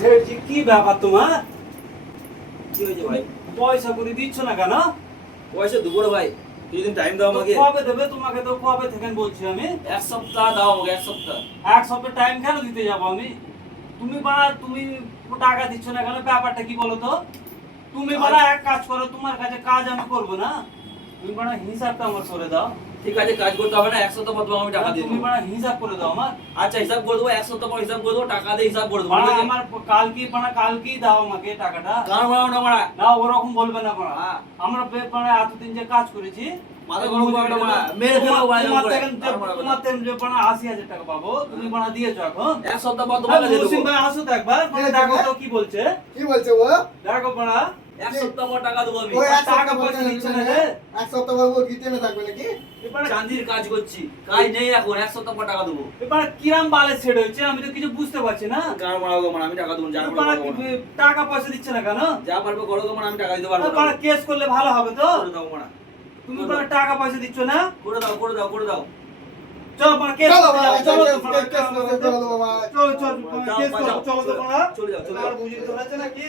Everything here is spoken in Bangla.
সেটি কি ব্যাপার তোমার? কি হয়েছে ভাই? পয়সা করে দিচ্ছ না কেন? পয়সা দেবো রে ভাই, কিছুদিন টাইম দাও আমাকে। কবে দেবে? তোমাকে তো কবে থেকে বলছি আমি। এক সপ্তাহ দাও আমাকে, এক সপ্তাহ। এক সপ্তাহ টাইম কেন দিতে যাবো আমি? তুমি টাকা দিচ্ছ না কেন? ব্যাপারটা কি বলো তো? তুমি এক কাজ করো, তোমার কাছে কাজ আমি করবো না, তুমি হিসাবটা আমার করে দাও। ঠিক আছে, কাজ করতে হবে না, এক সপ্তাহ পর তোমাকে আমি টাকা দিয়ে তুমি দেবো। হিসাব করে দাও আমার। আচ্ছা, হিসাব করে দেবো, এক সপ্তাহ পর হিসাব করে দেবো, টাকা দিয়ে হিসাব করে দেবো। আমার কালকেই দাও আমাকে টাকাটা। কারণ বাড়াও না মারা। না, ওরকম বলবে না মারা। হ্যাঁ। আমরা এতদিন যে কাজ করেছি, মাথা গরম করবে না মারা, মেরে ফেলবো ভাই। তোমার থেকে যে 80,000 টাকা পাবো, তুমি দিয়েছো এখন। এক সপ্তাহ পর তোমাকে দিয়ে মুসিম দেবো। ভাই আসো তো একবার, দেখো তো কি বলছে। কি বলছে ও? দেখো বাড়া, এক সপ্তাহ পর টাকা দেবো আমি। ওই এক টাকা সপ্তাহ পয়সা পয়সা দিচ্ছে দিচ্ছে না না রে। এক সপ্তাহ পর ও দিতে না থাকবে নাকি? চাঁদির কাজ করছি, কাজ নেই এখন, এক সপ্তাহ পর টাকা দেবো। এবার কিরাম বালে সেট হয়েছে আমি তো কিছু বুঝতে পারছি না। কারণ বাড়াবো মারা, আমি টাকা দেবো, যা এবার পারবো টাকা পয়সা দিচ্ছে না কেন? যা পারবো করো তো মারা, আমি টাকা দিতে পারবো না। কেস করলে ভালো হবে তো। করে দাও মারা, তুমি টাকা পয়সা দিচ্ছ না। করে দাও, করে দাও, করে দাও। চলো কেস চলো করতে যাবো, চলো তো কেস করতে চলো বাবা। চলো কেস করো, চলো তো চলে যাও, চলে যাও। বুঝিয়ে তো নাকি।